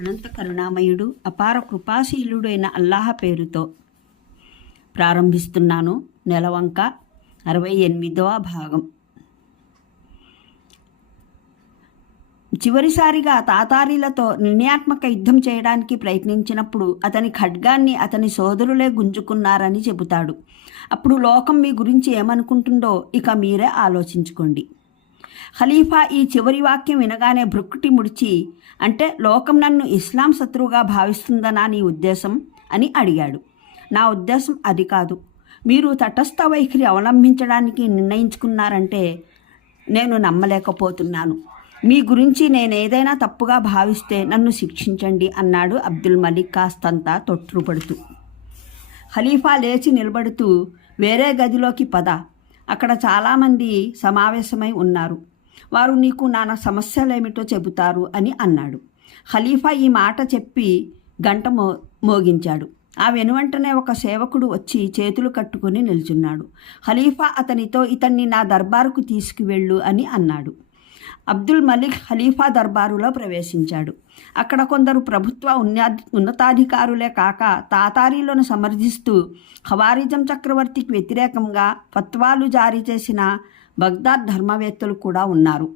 అనంత కరుణామయుడు అపార కృపాశీలుడైన అల్లాహ పేరుతో ప్రారంభిస్తున్నాను నెలవంక అరవై ఎనిమిదవ భాగం. చివరిసారిగా తాతారీలతో నిర్ణయాత్మక యుద్ధం చేయడానికి ప్రయత్నించినప్పుడు అతని ఖడ్గాన్ని అతని సోదరులే గుంజుకున్నారని చెబుతాడు. అప్పుడు లోకం మీ గురించి ఏమనుకుంటుందో ఇక మీరే ఆలోచించుకోండి. ఖలీఫా ఈ చివరి వాక్యం వినగానే భృక్కుటి ముడిచి అంటే లోకం నన్ను ఇస్లాం శత్రువుగా భావిస్తుందనా నీ ఉద్దేశం? అని అడిగాడు. నా ఉద్దేశం అది కాదు. మీరు తటస్థ వైఖరి అవలంబించడానికి నిర్ణయించుకున్నారంటే నేను నమ్మలేకపోతున్నాను. మీ గురించి నేను ఏదైనా తప్పుగా భావిస్తే నన్ను శిక్షించండి అన్నాడు అబ్దుల్ మలిక్ కాస్తంతా తొట్టుపడుతూ ఖలీఫా లేచి నిలబడుతూ వేరే గదిలోకి పద. అక్కడ చాలామంది సమావేశమై ఉన్నారు. వారు నీకు నానా సమస్యలేమిటో చెబుతారు అని అన్నాడు. ఖలీఫా ఈ మాట చెప్పి గంట మో మోగించాడు. ఆ వెనువెంటనే ఒక సేవకుడు వచ్చి చేతులు కట్టుకుని నిల్చున్నాడు. ఖలీఫా అతనితో ఇతన్ని నా దర్బారుకు తీసుకువెళ్ళు అని అన్నాడు. అబ్దుల్ మలిక్ ఖలీఫా దర్బారులో ప్రవేశించాడు. అక్కడ కొందరు ప్రభుత్వ ఉన్నా ఉన్నతాధికారులే కాక తాతారీలను సమర్థిస్తూ ఖవారిజం చక్రవర్తికి వ్యతిరేకంగా ఫత్వాలు జారీ చేసిన బగ్దాద్ ధర్మవేత్తలు కూడా ఉన్నారు.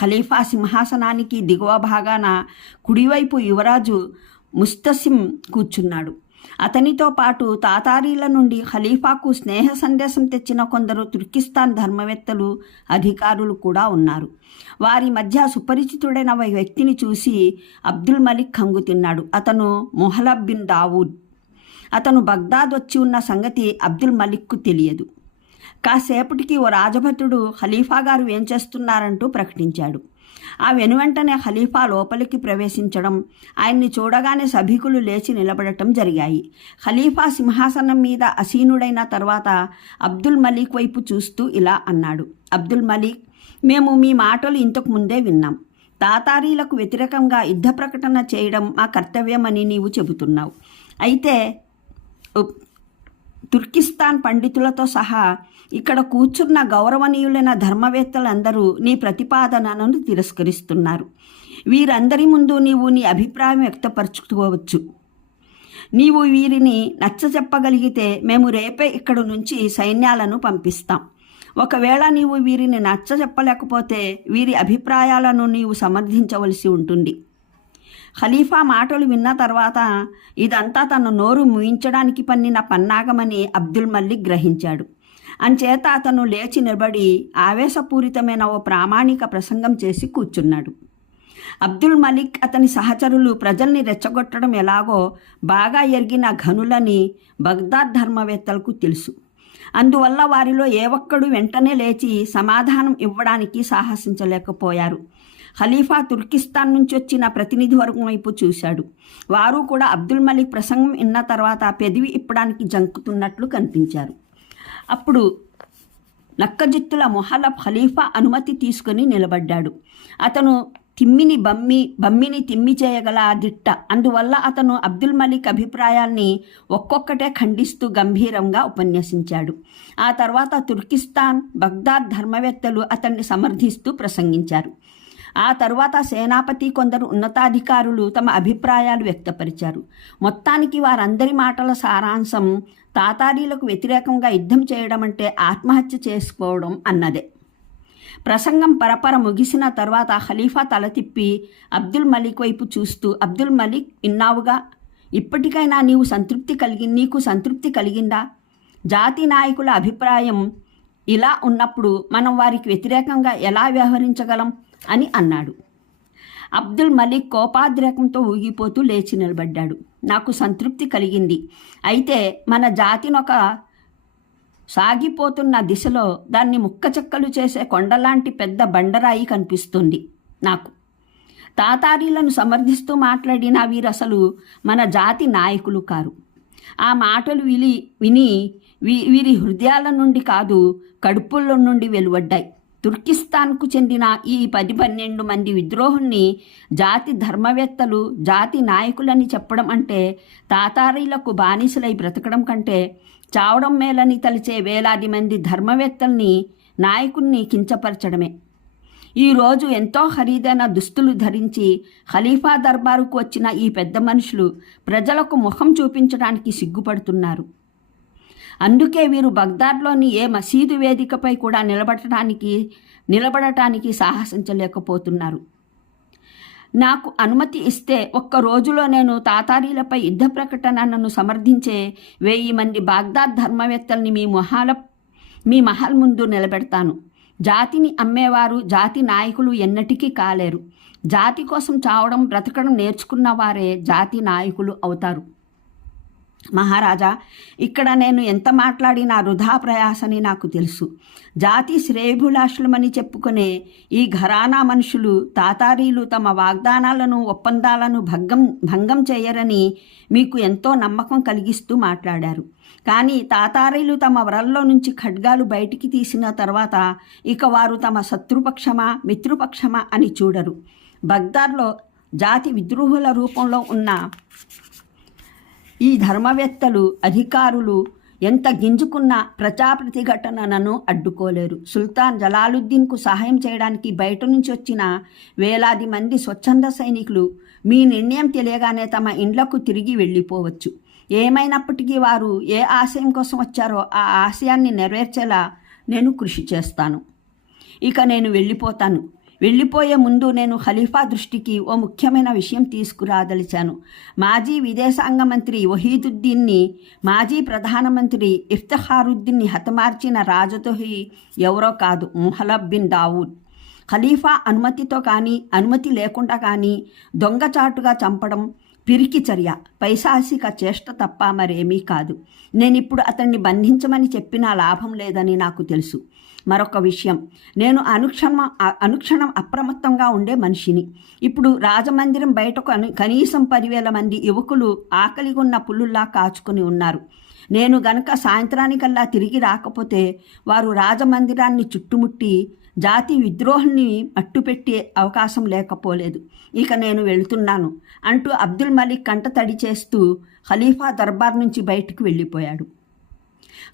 ఖలీఫా సింహాసనానికి దిగువ భాగాన కుడివైపు యువరాజు ముస్తసిం కూర్చున్నాడు. అతనితో పాటు తాతారీల నుండి ఖలీఫాకు స్నేహ సందేశం తెచ్చిన కొందరు తుర్కిస్తాన్ ధర్మవేత్తలు అధికారులు కూడా ఉన్నారు. వారి మధ్య సుపరిచితుడైన వ్యక్తిని చూసి అబ్దుల్ మలిక్ కంగు తిన్నాడు. అతను మొహలబ్ బిన్ దావూద్. అతను బగ్దాద్ వచ్చి ఉన్న సంగతి అబ్దుల్ మలిక్కు తెలియదు. కాసేపటికి ఓ రాజభటుడు ఖలీఫా గారు ఏం చేస్తున్నారంటూ ప్రకటించాడు. ఆ వెనువెంటనే ఖలీఫా లోపలికి ప్రవేశించడం ఆయన్ని చూడగానే సభికులు లేచి నిలబడటం జరిగాయి. ఖలీఫా సింహాసనం మీద అసీనుడైన తర్వాత అబ్దుల్ మలీక్ వైపు చూస్తూ ఇలా అన్నాడు. అబ్దుల్ మలీక్ మేము మీ మాటలు ఇంతకు ముందే విన్నాం. తాతారీలకు వ్యతిరేకంగా యుద్ధ ప్రకటన చేయడం మా కర్తవ్యమని నీవు చెబుతున్నావు. అయితే తుర్కిస్తాన్ పండితులతో సహా ఇక్కడ కూర్చున్న గౌరవనీయులైన ధర్మవేత్తలందరూ నీ ప్రతిపాదనను తిరస్కరిస్తున్నారు. వీరందరి ముందు నీవు నీ అభిప్రాయం వ్యక్తపరచుకోవచ్చు. నీవు వీరిని నచ్చ చెప్పగలిగితే మేము రేపే ఇక్కడ నుంచి సైన్యాలను పంపిస్తాం. ఒకవేళ నీవు వీరిని నచ్చ చెప్పలేకపోతే వీరి అభిప్రాయాలను నీవు సమర్థించవలసి ఉంటుంది. ఖలీఫా మాటలు విన్న తర్వాత ఇదంతా తన నోరు ముయించడానికి పన్నిన పన్నాగమని అబ్దుల్ మల్లిక్ గ్రహించాడు. అంచేత అతను లేచి నిలబడి ఆవేశపూరితమైన ఓ ప్రామాణిక ప్రసంగం చేసి కూర్చున్నాడు. అబ్దుల్ మలిక్ అతని సహచరులు ప్రజల్ని రెచ్చగొట్టడం ఎలాగో బాగా ఎరిగిన ఘనులని బగ్దాద్ ధర్మవేత్తలకు తెలుసు. అందువల్ల వారిలో ఏ ఒక్కడు వెంటనే లేచి సమాధానం ఇవ్వడానికి సాహసించలేకపోయారు. ఖలీఫా తుర్కిస్తాన్ నుంచి వచ్చిన ప్రతినిధి వర్గం వైపు చూశాడు. వారు కూడా అబ్దుల్ మలిక్ ప్రసంగం విన్న తర్వాత పెదివి ఇప్పడానికి జంకుతున్నట్లు కనిపించారు. అప్పుడు నక్కజిత్తుల మొహలబ్ ఖలీఫా అనుమతి తీసుకుని నిలబడ్డాడు. అతను తిమ్మిని బమ్మి బమ్మిని తిమ్మి చేయగల ఆ దిట్ట. అందువల్ల అతను అబ్దుల్ మలిక్ అభిప్రాయాల్ని ఒక్కొక్కటే ఖండిస్తూ గంభీరంగా ఉపన్యసించాడు. ఆ తర్వాత తుర్కిస్తాన్ బగ్దాద్ ధర్మవేత్తలు అతన్ని సమర్థిస్తూ ప్రసంగించారు. ఆ తర్వాత సేనాపతి కొందరు ఉన్నతాధికారులు తమ అభిప్రాయాలు వ్యక్తపరిచారు. మొత్తానికి వారందరి మాటల సారాంశం తాతారీలకు వ్యతిరేకంగా యుద్ధం చేయడం అంటే ఆత్మహత్య చేసుకోవడం అన్నదే. ప్రసంగం పరపర ముగిసిన తర్వాత ఖలీఫా తల తిప్పి అబ్దుల్ మలిక్ వైపు చూస్తూ అబ్దుల్ మలిక్ విన్నావుగా? ఇప్పటికైనా నీవు సంతృప్తి కలిగి నీకు సంతృప్తి కలిగిందా? జాతి నాయకుల అభిప్రాయం ఇలా ఉన్నప్పుడు మనం వారికి వ్యతిరేకంగా ఎలా వ్యవహరించగలం? అని అన్నాడు. అబ్దుల్ మలిక్ కోపాద్రేకంతో ఊగిపోతూ లేచి నిలబడ్డాడు. నాకు సంతృప్తి కలిగింది. అయితే మన జాతినొక సాగిపోతున్న దిశలో దాన్ని ముక్కచెక్కలు చేసే కొండలాంటి పెద్ద బండరాయి కనిపిస్తుంది నాకు. తాతారీలను సమర్థిస్తూ మాట్లాడిన వీరసలు మన జాతి నాయకులు కారు. ఆ మాటలు విని విని వీ- వీరి హృదయాల నుండి కాదు కడుపుల్లో నుండి వెలువడ్డాయి. తుర్కిస్తాన్కు చెందిన ఈ పది పన్నెండు మంది విద్రోహుణ్ణి జాతి ధర్మవేత్తలు జాతి నాయకులని చెప్పడం అంటే తాతారీలకు బానిసలై బ్రతకడం కంటే చావడం మేలని తలిచే వేలాది మంది ధర్మవేత్తల్ని నాయకుణ్ణి కించపరచడమే. ఈరోజు ఎంతో ఖరీదైన దుస్తులు ధరించి ఖలీఫా దర్బారుకు వచ్చిన ఈ పెద్ద మనుషులు ప్రజలకు ముఖం చూపించడానికి సిగ్గుపడుతున్నారు. అందుకే వీరు బగ్దాద్లోని ఏ మసీదు వేదికపై కూడా నిలబడటానికి నిలబడటానికి సాహసించలేకపోతున్నారు. నాకు అనుమతి ఇస్తే ఒక్క రోజులో నేను తాతారీలపై యుద్ధ ప్రకటనను సమర్థించే వెయ్యి మంది బాగ్దాద్ ధర్మవేత్తల్ని మీ మొహాల మీ మహల్ ముందు నిలబెడతాను. జాతిని అమ్మేవారు జాతి నాయకులు ఎన్నటికీ కాలేరు. జాతి కోసం చావడం బ్రతకడం నేర్చుకున్న వారే జాతి నాయకులు అవుతారు. మహారాజా ఇక్కడ నేను ఎంత మాట్లాడినా వృధా ప్రయాసని నాకు తెలుసు. జాతి శ్రేయభిలాషులమని చెప్పుకునే ఈ ఘరానా మనుషులు తాతారీలు తమ వాగ్దానాలను ఒప్పందాలను భంగం భంగం చేయరని మీకు ఎంతో నమ్మకం కలిగిస్తూ మాట్లాడారు. కానీ తాతారీలు తమ వరల్లో నుంచి ఖడ్గాలు బయటికి తీసిన తర్వాత ఇక వారు తమ శత్రుపక్షమా మిత్రుపక్షమా అని చూడరు. బగ్దార్లో జాతి విద్రోహుల రూపంలో ఉన్న ఈ ధర్మవేత్తలు అధికారులు ఎంత గింజుకున్న ప్రజా ప్రతిఘటనను అడ్డుకోలేరు. సుల్తాన్ జలాలుద్దీన్కు సహాయం చేయడానికి బయట నుంచి వచ్చిన వేలాది మంది స్వచ్ఛంద సైనికులు మీ నిర్ణయం తెలియగానే తమ ఇండ్లకు తిరిగి వెళ్ళిపోవచ్చు. ఏమైనప్పటికీ వారు ఏ ఆశయం కోసం వచ్చారో ఆ ఆశయాన్ని నెరవేర్చేలా నేను కృషి చేస్తాను. ఇక నేను వెళ్ళిపోతాను. వెళ్ళిపోయే ముందు నేను ఖలీఫా దృష్టికి ఓ ముఖ్యమైన విషయం తీసుకురాదలిచాను. మాజీ విదేశాంగ మంత్రి వహీదుద్దీన్ని మాజీ ప్రధానమంత్రి ఇఫ్తహారుద్దీన్ని హతమార్చిన రాజతోహి ఎవరో కాదు ముహలబ్ బిన్ దావూద్. ఖలీఫా అనుమతితో కానీ అనుమతి లేకుండా కానీ దొంగచాటుగా చంపడం పిరికి చర్య పైశాసిక చేష్ట తప్ప మరేమీ కాదు. నేనిప్పుడు అతన్ని బంధించమని చెప్పినా లాభం లేదని నాకు తెలుసు. మరొక విషయం. నేను అనుక్షణం అనుక్షణం అప్రమత్తంగా ఉండే మనిషిని. ఇప్పుడు రాజమందిరం బయటకు కనీసం పదివేల మంది యువకులు ఆకలిగున్న పుల్లుల్లా కాచుకుని ఉన్నారు. నేను గనక సాయంత్రానికల్లా తిరిగి రాకపోతే వారు రాజమందిరాన్ని చుట్టుముట్టి జాతి విద్రోహాన్ని అట్టుపెట్టే అవకాశం లేకపోలేదు. ఇక నేను వెళుతున్నాను అంటూ అబ్దుల్ మలిక్ కంట తడి చేస్తూ ఖలీఫా దర్బార్ నుంచి బయటకు వెళ్ళిపోయాడు.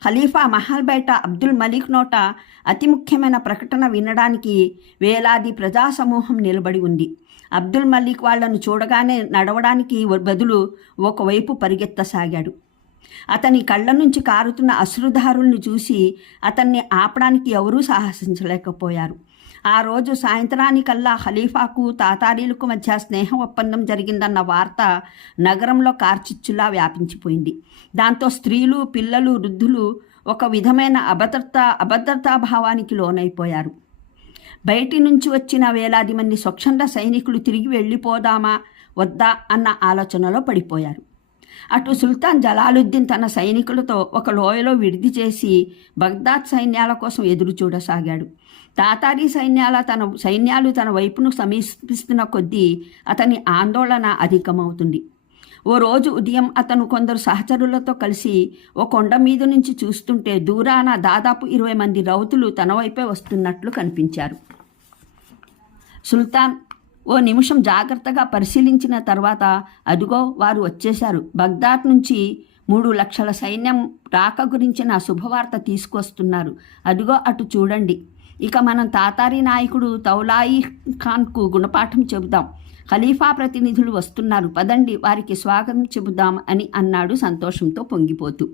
ఖలీఫా మహల్ బయట అబ్దుల్ మలిక్ నోట అతి ముఖ్యమైన ప్రకటన వినడానికి వేలాది ప్రజా సమూహం నిలబడి ఉంది. అబ్దుల్ మలిక్ వాళ్ళను చూడగానే నడవడానికి బదులు ఒకవైపు పరిగెత్తసాగాడు. అతని కళ్ళ నుంచి కారుతున్న అశ్రుధారుల్ని చూసి అతన్ని ఆపడానికి ఎవరూ సాహసించలేకపోయారు. ఆ రోజు సాయంత్రానికల్లా ఖలీఫాకు తాతారీలకు మధ్య స్నేహ ఒప్పందం జరిగిందన్న వార్త నగరంలో కార్చిచ్చులా వ్యాపించిపోయింది. దాంతో స్త్రీలు పిల్లలు వృద్ధులు ఒక విధమైన అభద్రత అభద్రతాభావానికి లోనైపోయారు. బయటి నుంచి వచ్చిన వేలాది మంది స్వచ్ఛంద సైనికులు తిరిగి వెళ్ళిపోదామా వద్దా అన్న ఆలోచనలో పడిపోయారు. అటు సుల్తాన్ జలాలుద్దీన్ తన సైనికులతో ఒక లోయలో విడిది చేసి బగ్దాద్ సైన్యాల కోసం ఎదురు చూడసాగాడు. తాతారీ సైన్యాల తన సైన్యాలు తన వైపును సమీపిస్తున్న కొద్దీ అతని ఆందోళన అధికమవుతుంది. ఓ రోజు ఉదయం అతను కొందరు సహచరులతో కలిసి ఓ కొండ మీద నుంచి చూస్తుంటే దూరాన దాదాపు ఇరవై మంది రౌతులు తన వైపే వస్తున్నట్లు కనిపించారు. సుల్తాన్ ఓ నిమిషం జాగ్రత్తగా పరిశీలించిన తర్వాత అదుగో వారు వచ్చేశారు. బగ్దాద్ నుంచి మూడు లక్షల సైన్యం రాక గురించిన శుభవార్త తీసుకొస్తున్నారు. అదిగో అటు చూడండి. ఇక మనం తాతారి నాయకుడు తౌలాయి ఖాన్కు గుణపాఠం చెబుదాం. ఖలీఫా ప్రతినిధులు వస్తున్నారు. పదండి వారికి స్వాగతం చెబుదాం అని అన్నాడు సంతోషంతో పొంగిపోతూ.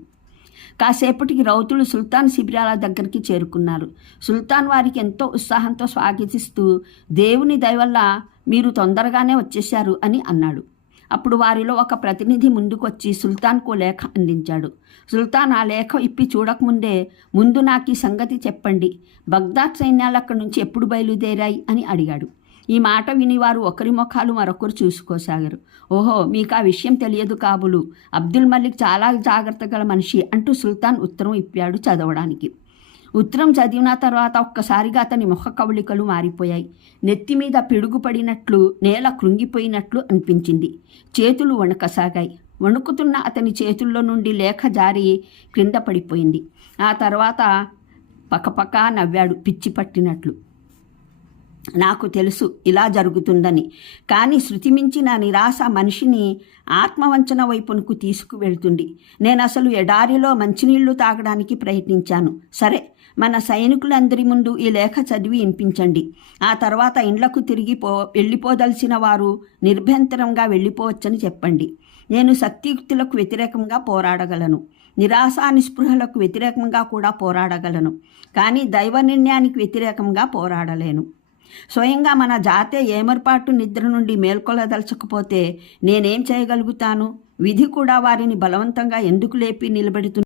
కాసేపటికి రౌతులు సుల్తాన్ శిబిరాల దగ్గరికి చేరుకున్నారు. సుల్తాన్ వారికి ఎంతో ఉత్సాహంతో స్వాగతిస్తూ దేవుని దయవల్ల మీరు తొందరగానే వచ్చేశారు అని అన్నాడు. అప్పుడు వారిలో ఒక ప్రతినిధి ముందుకొచ్చి సుల్తాన్కు లేఖ అందించాడు. సుల్తాన్ ఆ లేఖ ఇప్పి చూడకముందే ముందు నాకు ఈ సంగతి చెప్పండి. బగ్దాద్ సైన్యాలు అక్కడి నుంచి ఎప్పుడు బయలుదేరాయి? అని అడిగాడు. ఈ మాట విని వారు ఒకరి ముఖాలు మరొకరు చూసుకోసాగారు. ఓహో మీకు ఆ విషయం తెలియదు కాబులు. అబ్దుల్ మలిక్ చాలా జాగ్రత్త గల మనిషి అంటూ సుల్తాన్ ఉత్తరం ఇప్పాడు చదవడానికి. ఉత్తరం చదివిన తర్వాత ఒక్కసారిగా అతని ముఖ కవళికలు మారిపోయాయి. నెత్తి మీద పిడుగుపడినట్లు నేల కృంగిపోయినట్లు అనిపించింది. చేతులు వణకసాగాయి. వణుకుతున్న అతని చేతుల్లో నుండి లేఖ జారి క్రింద పడిపోయింది. ఆ తర్వాత పక్కపక్క నవ్వాడు పిచ్చి పట్టినట్లు. నాకు తెలుసు ఇలా జరుగుతుందని. కానీ శృతి మించిన నిరాశ మనిషిని ఆత్మవంచన వైపునకు తీసుకువెళ్తుంది. నేను అసలు ఎడారిలో మంచినీళ్ళు తాగడానికి ప్రయత్నించాను. సరే మన సైనికులందరి ముందు ఈ లేఖ చదివి వినిపించండి. ఆ తర్వాత ఇండ్లకు తిరిగి పో వెళ్ళిపోదలసిన వారు నిర్భ్యంతరంగా వెళ్ళిపోవచ్చని చెప్పండి. నేను శక్తియుక్తులకు వ్యతిరేకంగా పోరాడగలను. నిరాశ నిస్పృహలకు వ్యతిరేకంగా కూడా పోరాడగలను. కానీ దైవ నిర్ణయానికి వ్యతిరేకంగా పోరాడలేను. స్వయంగా మన జాతే ఏమర్పాటు నిద్ర నుండి మేల్కొలదలచకపోతే నేనేం చేయగలుగుతాను? విధి కూడా వారిని బలవంతంగా ఎందుకు లేపి నిలబెడుతుంది